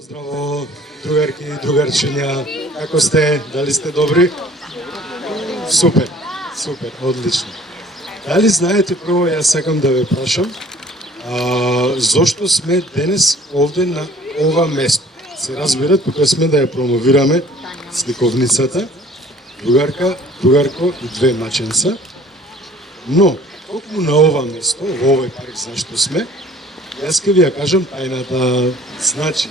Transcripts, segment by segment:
Здраво, другарки и другарчиња, како сте? Дали сте добри? Супер, супер, одлично. Дали знаете, прво јас сакам да ве прашам, зошто сме денес овде на ова место? Се разбира, тука сме да ја промовираме сликовницата, другарко и две маченца, но токму на ова место, во овој парк зашто сме, јас ќе ви ја кажам тајната. Значи,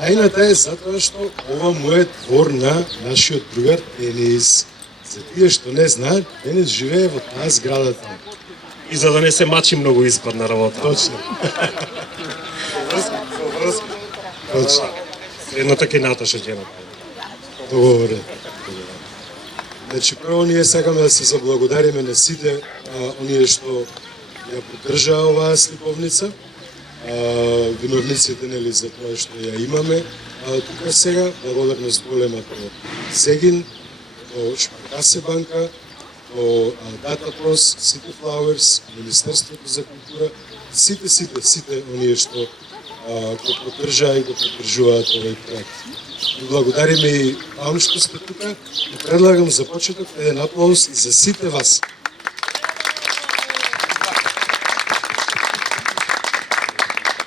тајната е затоа што ова му е двор на нашиот другар Денис. За тие што не знаат, Денис живее во таа зграда таму. И за да не се мачи многу испадна работа. Точно. Точно. Едната ке Наташа ќе направи. Договоре. Значи, прво ние сакаме да се заблагодариме на сите оние што ја поддржаа оваа сликовница, виновниците, нели, за тоа што ја имаме. Тука сега, благодарност голема до Сегин, до Шпаргасе банка, до Датапрос, City Flowers, Министерството за култура, сите оние што го поддржаа и го поддржуваат овој проект. И благодариме и вам што сте тука и предлагам за почеток еден аплауз за сите вас.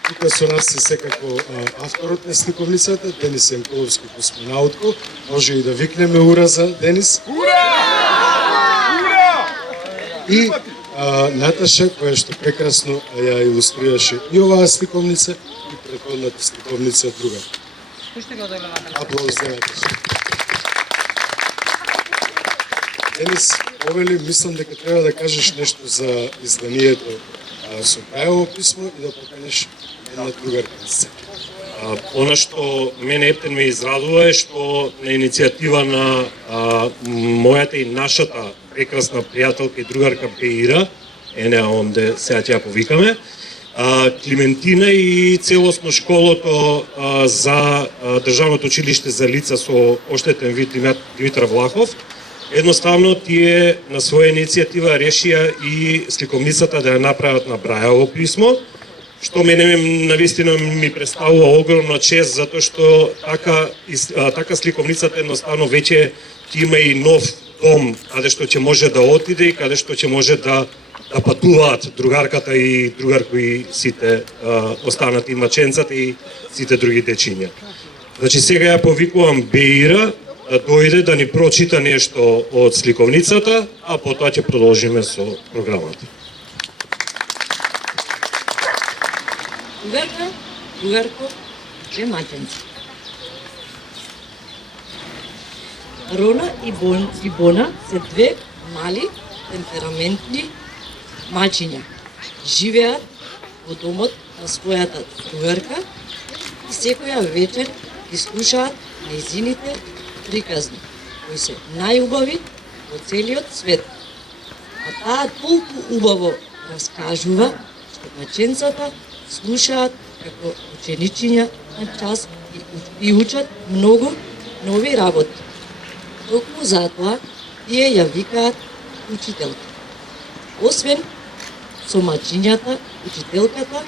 Тука со нас се секако авторот на сликовницата, Денис Јанкуловски космонаутко. Може и да викнеме ура за Денис. Ура! И Наташа, која што прекрасно ја илустрираше и оваа сликовница и претходната сликовница друга. Аплауз за Наташа. Денис, овели, мислам дека треба да кажеш нешто за изданието со Брајово писмо и да поканеш една другарка. Она што мене ептен ме израдува е што на иницијатива на мојата и нашата прекрасна пријателка и другарка Беира, енеа онде сега ќе ја повикаме, Климентина и целосно школото за Државното училиште за лица со оштетен вид Димитар Влахов, едноставно тие на своја иницијатива решија и сликовницата да ја направат на Брајово писмо, што мене навистина ми представува огромна чест, затоа што така сликовницата едноставно веќе ќе има и нов дом, каде што ќе може да отиде и каде што ќе може да патуваат другарката и другарко и сите останати маченцата и сите други дечиња. Значи сега ја повикувам Беира да дојде да ни прочита нешто од сликовницата, а потоа ќе продолжиме со програмата. Другарко, две маченци. Рона и Бона се две мали, темпераментни мачиња. Живеат во домот на својата другарка и секоја вечер ги слушаат нејзините приказни, кои се најубави во целиот свет. А таа толку убаво раскажува што маченцата слушаат како ученичиња на час и учат многу нови работи. Токму затоа тие ја викаат учителка. Освен со мачињата, учителката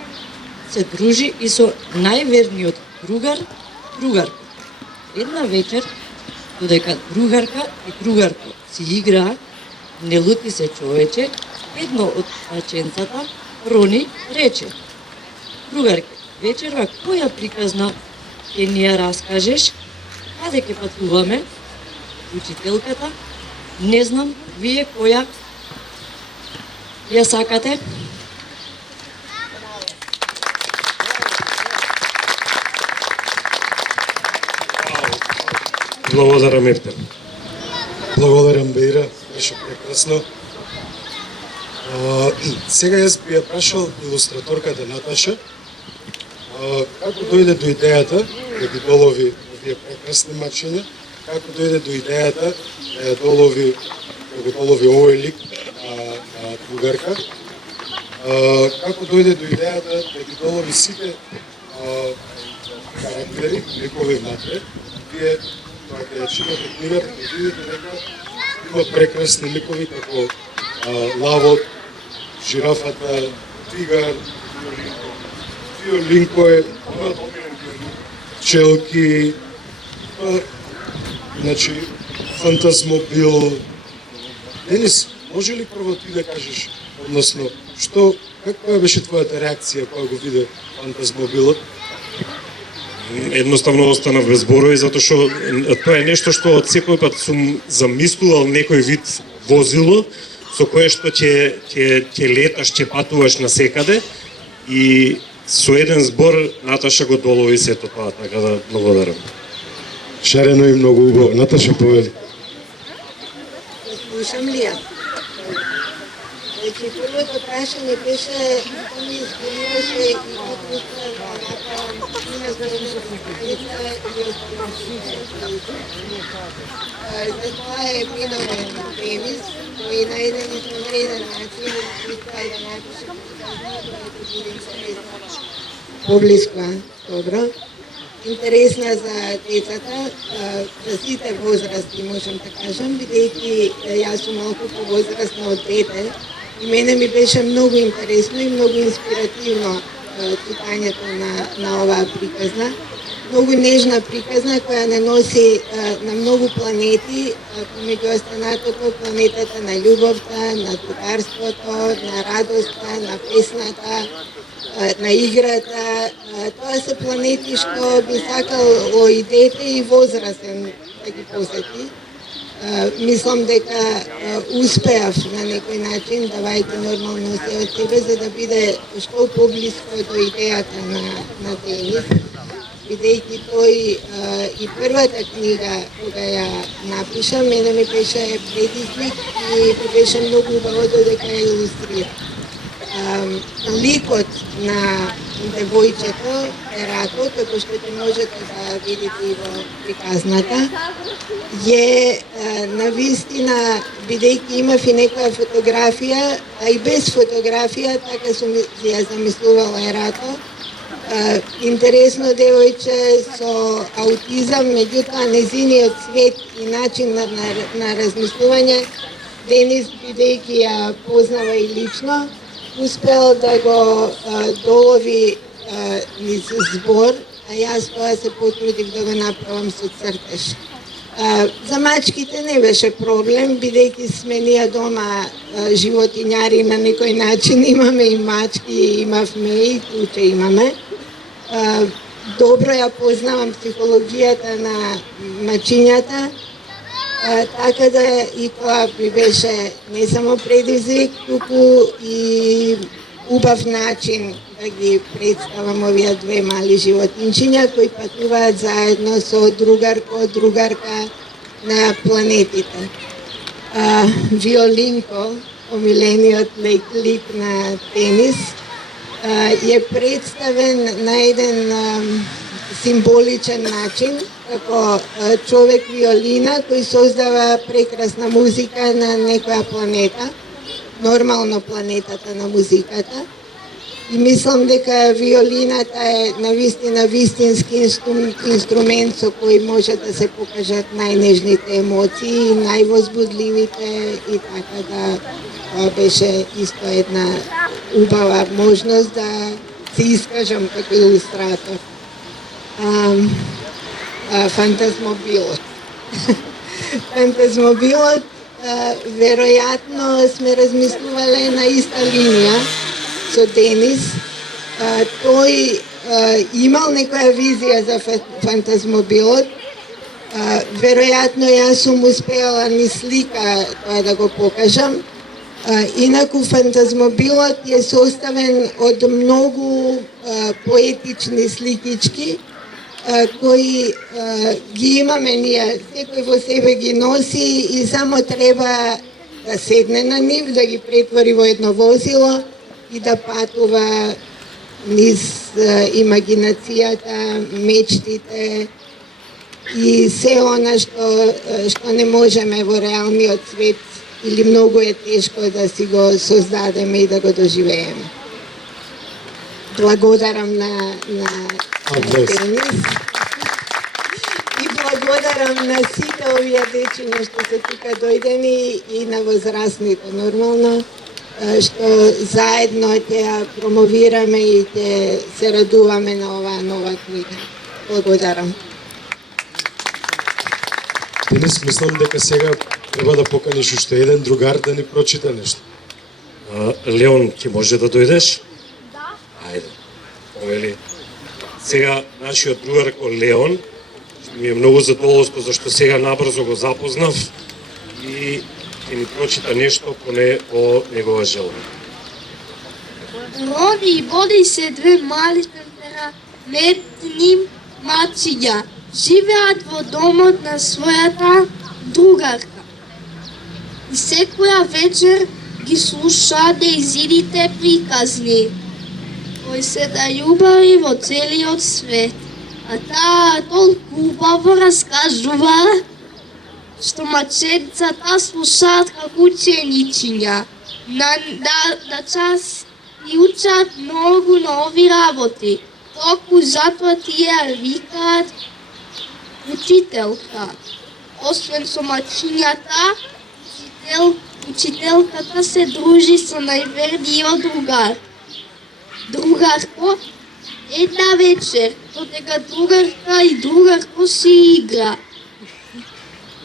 се дружи и со најверниот другарко. Една вечер, додека другарка и другарко си играа, не лути се човече, едно од маченцата, Рони, рече: другарке, вечерва која приказна ќе ни ја раскажеш? Каде ќе патуваме? Учителката: не знам, вие која ја сакате? Благодарам, ептен. Благодарам, Беира, беше прекрасно. Сега јас би ја прашал илустраторката Наташа, како дојде до идејата да ги долови овие прекрасни мачиња, како дојде до идејата да ја долови, да го долови овој лик на другарка, како дојде до идејата да ги долови сите карактери, ликови внатре. Вие тоа ќе ја читате книгата, ќе видите дека има прекрасни ликови како лавот, жирафата, тигар, Фиолинко е пчелки, значи фантазмобил. Денис, може ли прво ти да кажеш, односно, каква беше твојата реакција кога го виде фантазмобилот? Едноставно останав без зборови затоа што тоа е нешто што од секој пат сум замислувал некој вид возило со кое што ќе леташ, ќе патуваш на секаде и со еден збор Наташа го долови сето тоа, така да благодарам. Шарено и многу убаво. Наташа, повели. Слушам ли ја? Значи, првото прашање беше што ми изболиваше и како има заразувањето и затоа е минувен Денис, кој на еден извонреден начин успеа да напише да биде интересна поблиску, добро. Интересна за децата, за сите возрасти, можам да кажам, бидејќи јас сум малку повозрастна од дете и мене ми беше многу интересно и многу инспиративно читањето на оваа приказна. Многу нежна приказна која не носи на многу планети, помеѓу останатото планетата на љубовта, на тугарството, на радоста, на песната, на играта. Тоа се планети што би сакал и дете и возрастен да ги посети. Мислам дека успеав на некој начин, давајќи нормално се од себе, за да биде што поблиско до идејата на Денис. Бидејќи тој и првата книга кога ја напиша, мене ми беше предизвик и ми беше многу убаво додека ја илустрира. Ликот на девојчето, Ерато, како што ќе можете да видите и во приказната, е навистина, бидејќи имав и некоја фотографија, а и без фотографија, така сум ја замислувала Ерато. Интересно девојче со аутизам, меѓутоа незиниот свет и начин на размислување, Денис, бидејќи ја познава и лично, успел да го долови низ збор, а јас тоа се потрудив да го направам со цртеж. За мачките не беше проблем, бидејќи сме ние дома животињари на некој начин, имаме и мачки, имавме и куче имаме. Добро ја познавам психологијата на мачињата, така да и тоа би беше не само предизвик, туку и убав начин да ги представам овие две мали животинчиња кои патуваат заедно со другарка на планетите. Виолинко, омилениот лик на Денис, е представен на еден символичен начин, како човек виолина кој создава прекрасна музика на некоја планета, нормално планетата на музиката. И мислам дека виолината е навистина вистински инструмент со кој може да се покажат најнежните емоции, највозбудливите и така да тоа беше исто една убава можност да се искажам како илустратор. Фантазмобилот. Фантазмобилот, веројатно сме размислувале на иста линија со Денис. Тој имал некоја визија за фантазмобилот. Веројатно јас сум успеала ни слика тоа да го покажам. Инаку фантазмобилот е составен од многу поетични сликички кои ги имаме ние, секој во себе ги носи и само треба да седне на нив, да ги претвори во едно возило и да патува низ имагинацијата, мечтите и се она што не можеме во реалниот свет или многу е тешко да си го создадеме и да го доживееме. Благодарам на Денис и благодарам на сите овие дечиња што се тука дојдени и на возрастните нормално, што заедно ќе ја промовираме и ќе се радуваме на оваа нова книга. Благодарам. Денис, мислам дека сега треба да поканиш уште еден другар да ни прочита нешто. Леон, ќе може да дојдеш? Да. Ајде. Повели. Сега, нашиот другарко Леон, ми е многу задоволство зашто сега набрзо го запознав и ќе ни прочита нешто поне о негова желба. Роди и Боди се две мали темпераментни мачиња. Живеат во домот на својата другарка. И секоја вечер ги слушаат дејзидите приказни, кои се да љубави во целиот свет. А таа толку убаво раскажува, што маченцата слушаат како ученичиња. На час и учат многу нови работи. Току затоа тие викаат учителка. Освен со мачињата, учителката се дружи со најверниот другар. Другарко, една вечер, додека другарка и другарко си игра.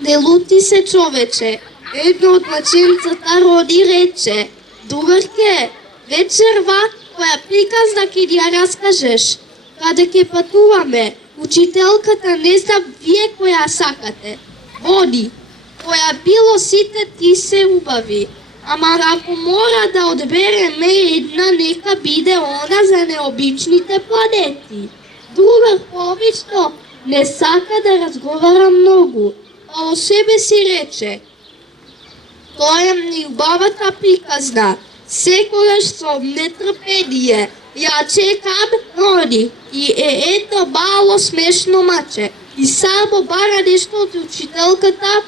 Не лути се човече. Едно од маченцата Роди рече: другарке, вечерва, која приказна ќе ни ја раскажеш? Каде ќе патуваме? Учителката не знам вие која сакате. Боди, која било сите ти се убави. Ама ако мора да одбереме една, нека биде она за необичните планети. Другар обично не сака да разговара многу, а о себе си рече: тоа е неубавата приказна. Секогаш со нетрпение ја чекам Роди и е ето мало смешно маче. И само бара нешто од учителката,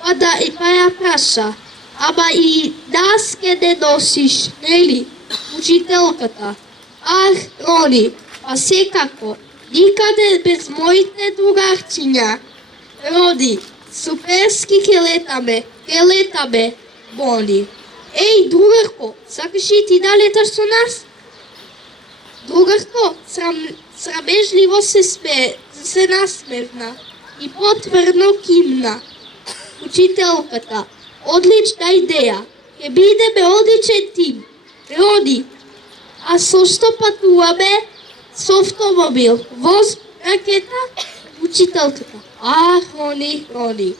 па ја праша: ама и нас ке не носиш, нели? Учителката: ах, Роди, па секако, никаде без моите другарчиња. Роди: суперски ке летаме, Боди. Еј, другарко, сакаш и ти да леташ со нас? Другарко, срамежливо се насмевна и потврдно кимна. Учителката: одлична идеја, ќе бидеме одличен тим. Роди: а со што патуваме? Со автомобил, воз, ракета? Учителката: ах, Роди,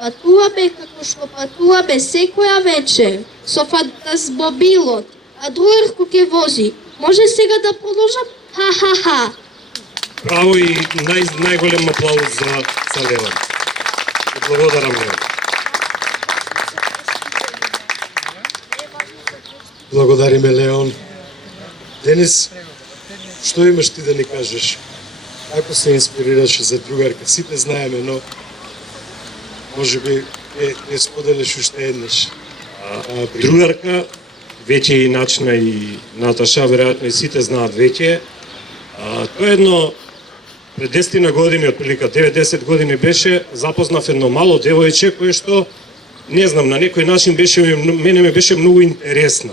патуваме како што патуваме секоја вечер, со фантазмобилот, а другарко ќе вози. Може сега да продолжам? Ха-ха-ха. Браво и најголем аплауз за Леон. Благодарам, Леон. Благодариме, Леон. Денис, што имаш ти да ни кажеш? Како се инспирираше за другарка? Сите знаеме, но може би не споделиш уште еднаш. Другарка, веќе и Начна и Наташа, веројатно и сите знаат веќе. Тоа едно пред 10 години, отприлика 9-10 години беше, запознав едно мало девојче кое што, не знам, на некој начин мене ми беше многу интересна.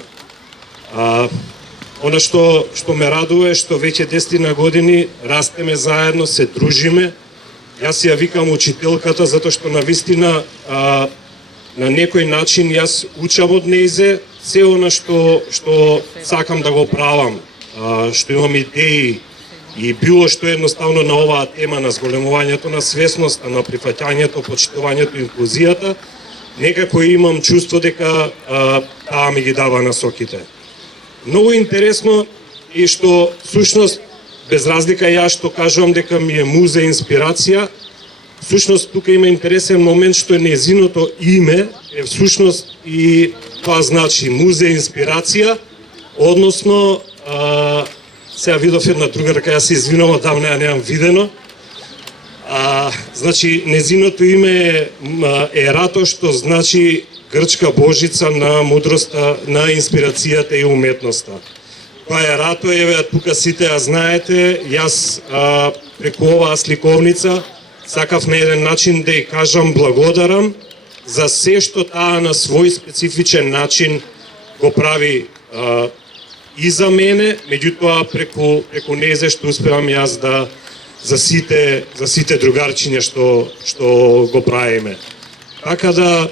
Она што ме радува е што веќе 10 години растеме заедно, се дружиме. Јас ја викам учителката затоа што навистина на некој начин јас учам од нејзе се она што сакам да го правам, што имам идеи и било што едноставно на оваа тема на зголемувањето на свесноста, на прифаќањето, почитувањето и инклузијата, некако имам чувство дека таа ми ги дава насоките. Многу интересно и што всушност без разлика јас што кажувам дека ми е муза инспирација, всушност тука има интересен момент што нејзиното име е всушност и тоа значи муза инспирација, односно сега видов една другарка, јас се извинувам, давно ја немам видено. Значи нејзиното име е Ерато, што значи грчка божица на мудроста, на инспирацијата и уметноста. Тоа е Ерато, еве тука сите ја знаете, јас преку оваа сликовница сакав на еден начин да ја кажам благодарам за се што таа на свој специфичен начин го прави и за мене, меѓутоа преку незе што успевам јас да за сите другарчиња што го правиме. Така да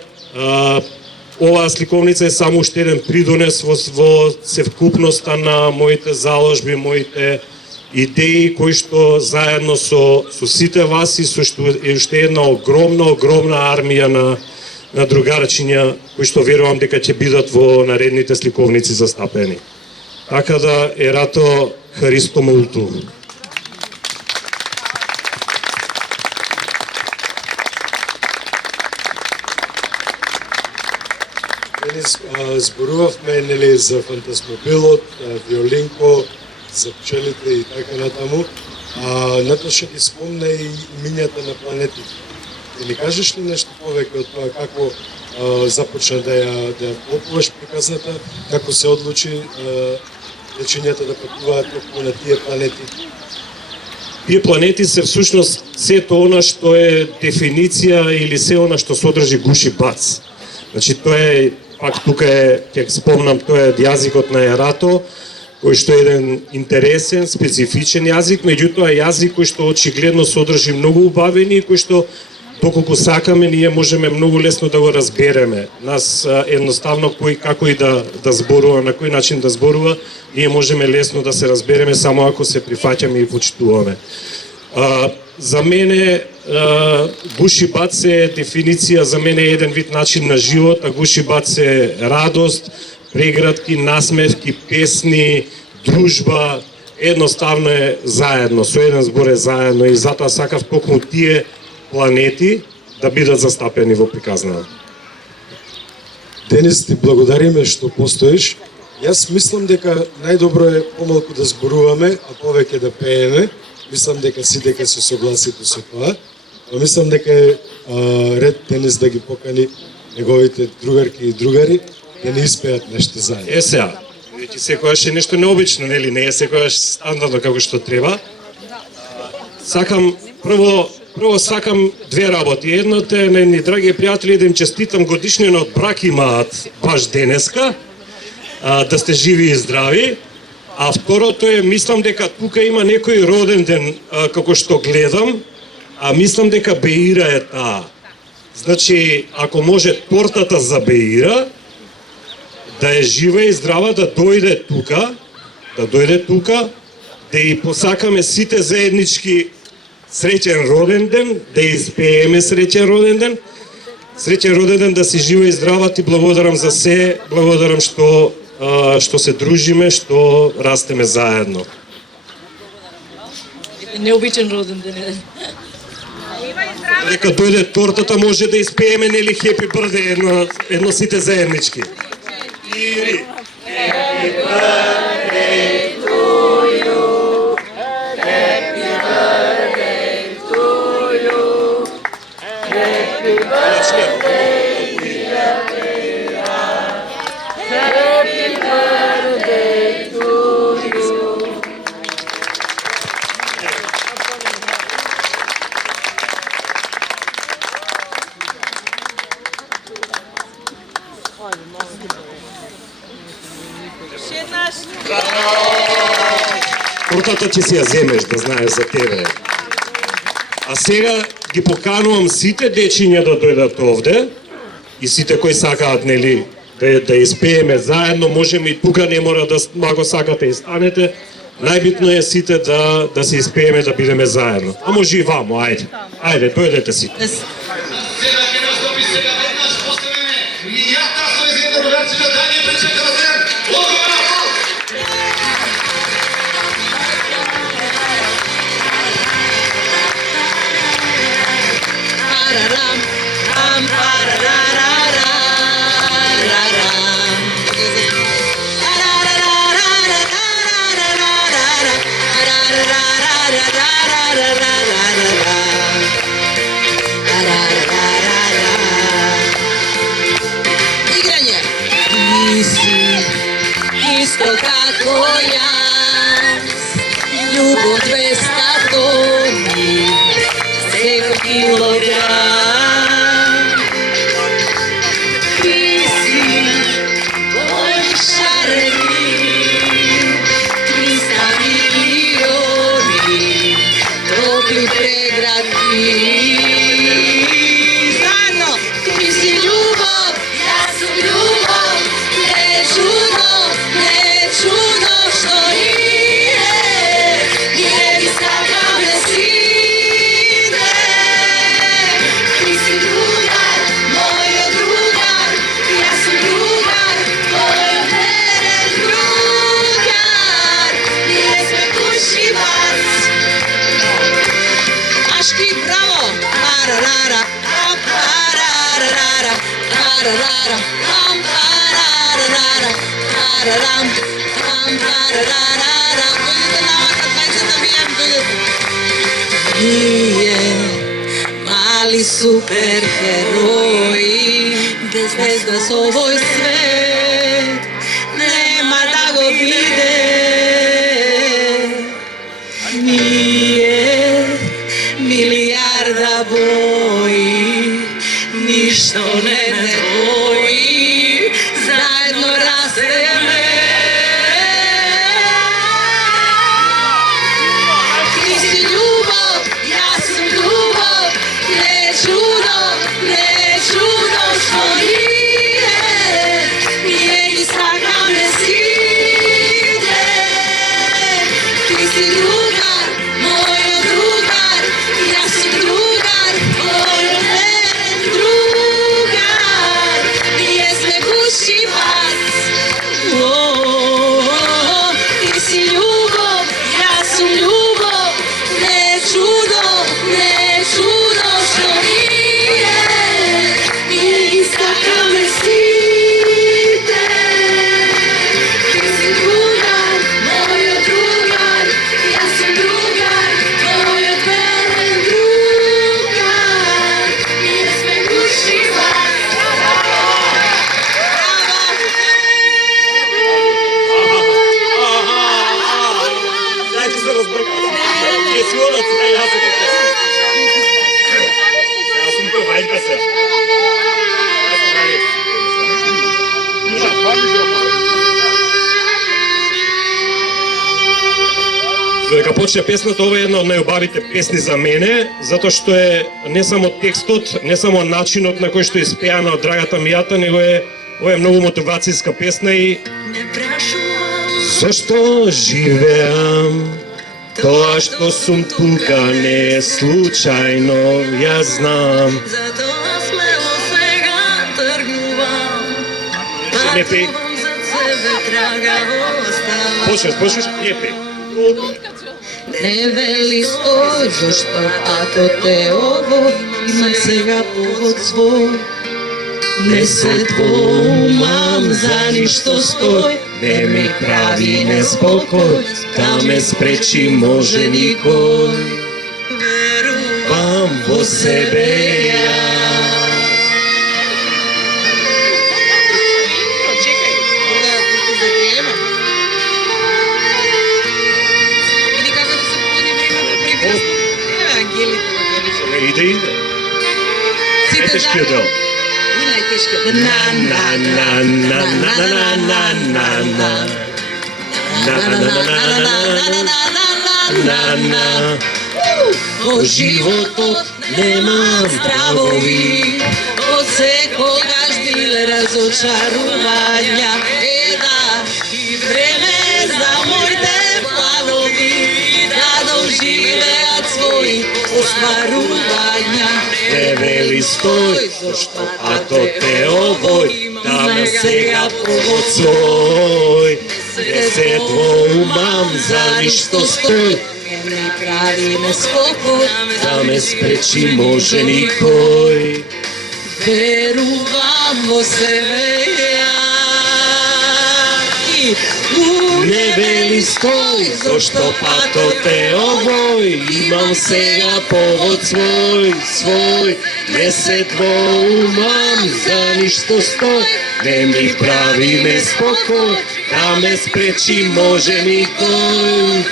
оваа сликовница е само уште еден придонес во севкупноста на моите заложби, моите идеи кои што заедно со сите вас и со што е уште една огромна армија на другарчиња кои што верувам дека ќе бидат во наредните сликовници застапени. Така да ерато Харисто Мулту. Зборувавме нели за фантазмобилот, виолинко, за пчелите и така натаму. Наташа ги спомна и имињата на планетите. Ти ни кажеш ли нешто повеќе од тоа како започна да ја попуваш приказната, како се одлучи дечињата да патуваат околу на тие планети? Тие планети се всушност сето она што е дефиниција или се она што содржи гуши бац. Значи тоа е, пак тука е, ќе спомнам, тоа е јазикот на Ерато, кој што е еден интересен, специфичен јазик, меѓутоа јазик кој што очигледно содржи многу убавини и кој што доколку сакаме ние можеме многу лесно да го разбереме. Нас едноставно кој како и да зборува, на кој начин да зборува, ние можеме лесно да се разбереме само ако се прифаќаме и почитуваме. За мене гуши бац е дефиниција, за мене е еден вид начин на живот, а гуши бац е радост, прегратки, насмевки, песни, дружба, едноставно е заедно, со еден збор е заедно и затоа сакав токму тие планети да бидат застапени во приказната. Денис, ти благодариме што постоиш. Јас мислам дека најдобро е помалку да зборуваме, а повеќе да пееме. Мислам дека се согласите со тоа. Но мислам дека е ред Денис да ги покани неговите другарки и другари да не испеат нешто заедно. Е сега, веќе секогаш е нешто необично, нели? Не е секогаш стандардно како што треба. Сакам прво сакам две работи. Едната е на едни драги пријатели да им честитам годишниот брак имаат баш денеска, да сте живи и здрави. А второто е, мислам дека тука има некој роден ден, како што гледам, а мислам дека Беира е таа. Значи, ако може тортата за Беира, да е жива и здрава, да дојде тука, да и посакаме сите заеднички среќен роден ден, да испееме среќен роден ден. Среќен роден ден, да си жива и здрава, ти благодарам за се, благодарам што се дружиме, што растеме заедно. Необичен роден ден. Дека дојде тортата, може да испееме нели Happy Birthday едно сите заеднички. Ири. Happy birthday to you. Happy birthday to you. Happy birthday, dear Bea. Happy birthday to you. Тортата ќе си ја земеш, да знаеш за тебе. А сега ги поканувам сите дечиња да дојдат овде и сите кои сакаат, нели, да испееме заедно, можеме и тука, не мора да ако сакате и станете. Најбитно е сите да се испееме, да бидеме заедно. А може и вамо, ајде. Ајде, дојдете сите. Сега ќе настапи сега веднаш после мене. Мијата со изгледа доверци да дање пречека да земен. Isto kako jaz, ljubot 200 toni, ceo kilogram. Ti si moj šareni, 300 milioni, to тарарам, там тарарарарам. Дојдете намата, двајцата бијам, дојдете. Ние, мали супергерои, без нас овој свет нема да го виде. Ние, милиарда бои, ништо не бои, заедно растеме. Ти си љубов, јас сум љубов, не е чудо што ние ги сакаме сите. Ти си другар, мојот другар, јас сум другар, мојот верен другар. Ние сме гуши вас. Ти си љубов, јас сум љубов, не е чудо што ние ги сакаме сите. Ти си другар, мојот другар, јас сум другар, мојот верен другар. Ние сме гуши вас. Знаете се разбркав. Е силно цена јас се подписам. Јас сум тој вајка се. За дека почне песната, ова е една од најубавите песни за мене, затоа што е не само текстот, не само начинот на кој што е испеана од драгата Мијата, него ова е многу мотивацијска песна и зашто живеам, тоа што сум тука не е случајно, јас знам. Затоа смело сега тргнувам. Не пеј. Патувам за себе, трага оставам. Почнеш, не пеј. Не вели стој, зашто патот е ово, имам сега повод свој. Не се двоумам, за ништо стој, Не ми прави неспокој, да ме спречи може никој. Верувам во себе јас. Чекај, да ти закриеме. Види како да се поди времето прекрасно. Ангелите во тебе. Иде. Најтешкиот дел. И најтешкиот дел. На на на на на на на на. На. Во животот нема здравови, од секогаш биле разочарувања. И време за моите планови, да доживеат своји остварувања. не вели стој, зашто патот е овој, да ме сега повод свој. Не се двоумам, за ништо стој, Не ми прави неспокој, да ме спречи може никој. верувам во себе ја. Не вели стој, зашто патот е овој, имам сега повод свој. Не се двоумам, за ништо стој, не ми прави неспокој, да ме спречи може никој.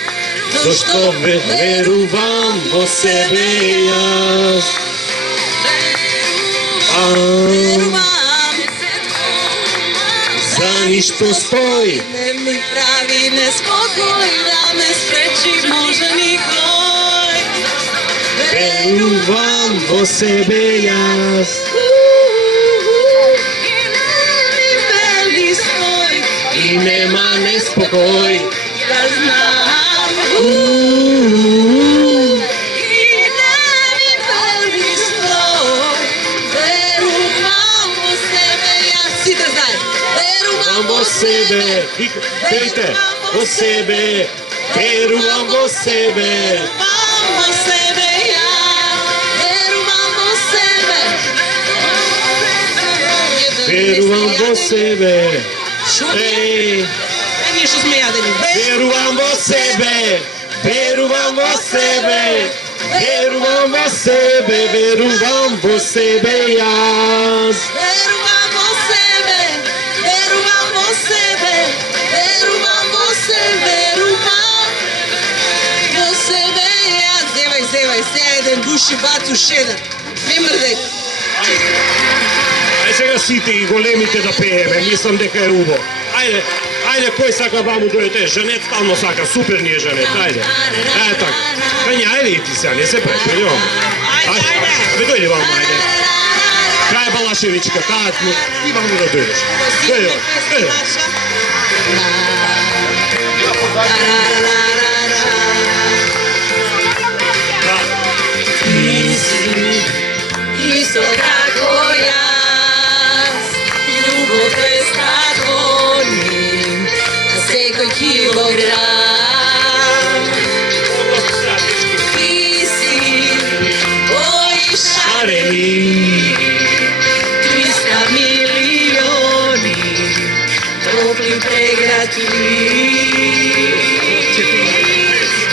Зашто верувам во себе јас. За ништо стој, Не ми прави неспокој, да ме спречи може никој. верувам во себе јас. И не ми вели стој, И нема неспокој. да знам. И не ми вели стој, верувам во себе јас. Сите заедно. Верувам Во себе, пејте, во себе, верувам во себе. Верувам во себе јас. Верувам во себе. Верувам во себе, Е, ние што сме јадени. Верувам во себе, верувам во себе, верувам во себе, верувам во себе јас. Верувам во себе, верувам во себе, верувам во себе, верувам во себе јас. Зевај, сега еден души бацу шеден. Не мрдете. Ајде сега сите и големите да пееме, мислам дека е убаво. Ајде, кој сака ваму дојдете? Жанет стално сака, супер ни е Жанет, ајде. Така. Кања, ајде и ти сега, не се препелјувам. Ајде, дојди ваму, ајде. Крај Балашевичка, таа ти ваму да дојдеш. Дојди. Исто како јас, љубов е стаконим на секој килограм. Ти си мој шарени, 300 милиони топли преграти.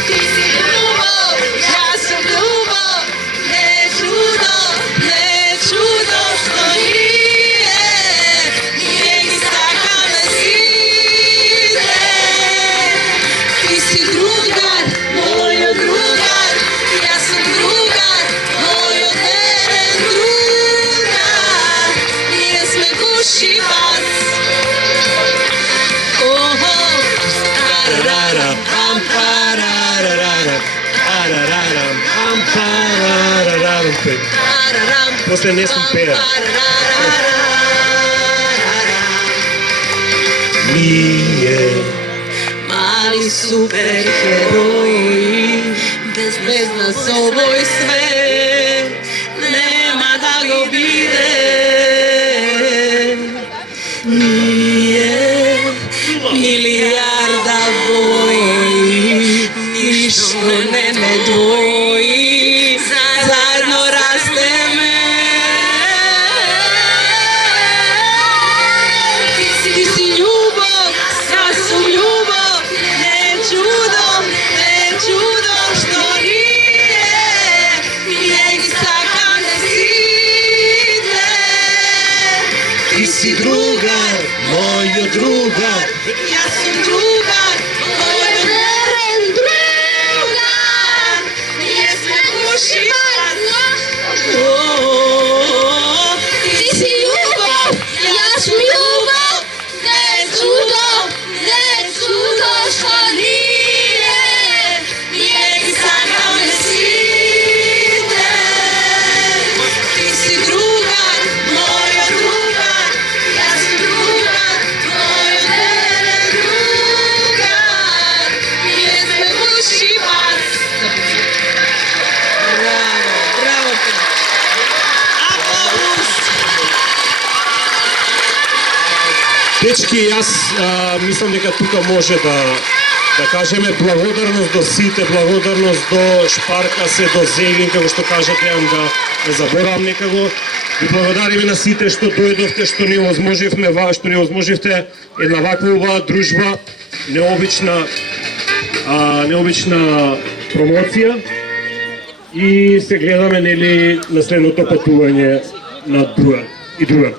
Ти си љубов, јас сум љубов, не чудо што ние ги сакаме сите. Ти си другар, мојот другар, јас сум другар, мојот верен другар. Ние сме гуши вас. Охо, Парарарам, пам, парарарам, парарарам, пам, парарарам. парарам, После не сум пеа. Ние мали супергерои, без нас овој свет нема да го биде. Ние милиарда вои, ништо не ме двои, заедно растеме. Ти си љубов, јас сум љубов, не чудо што ние ги сакаме сите. ти си другар, мојот другар. Јас сум другар, мојот верен другар. Ние сме души вас. Ти си љубов, јас сум љубов, не чудо што ние ги сакаме сите. Ти си другар, мојот другар, јас сум другар, мојот верен другар. Ние сме души вас. Браво. Аплауз. Дечки, јас мислам дека тука може да кажеме благодарност до сите, благодарност до Шпарка се, до Зелин, како што кажа Дејан, да не заборавам некако. Ви благодариме на сите што дојдовте, што ни овозможивте една ваква убава дружба, необична промоција и се гледаме нели на следното патување на другар.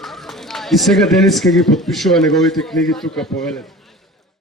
И сега Денис ќе ги подпишува неговите книги тука, повелете.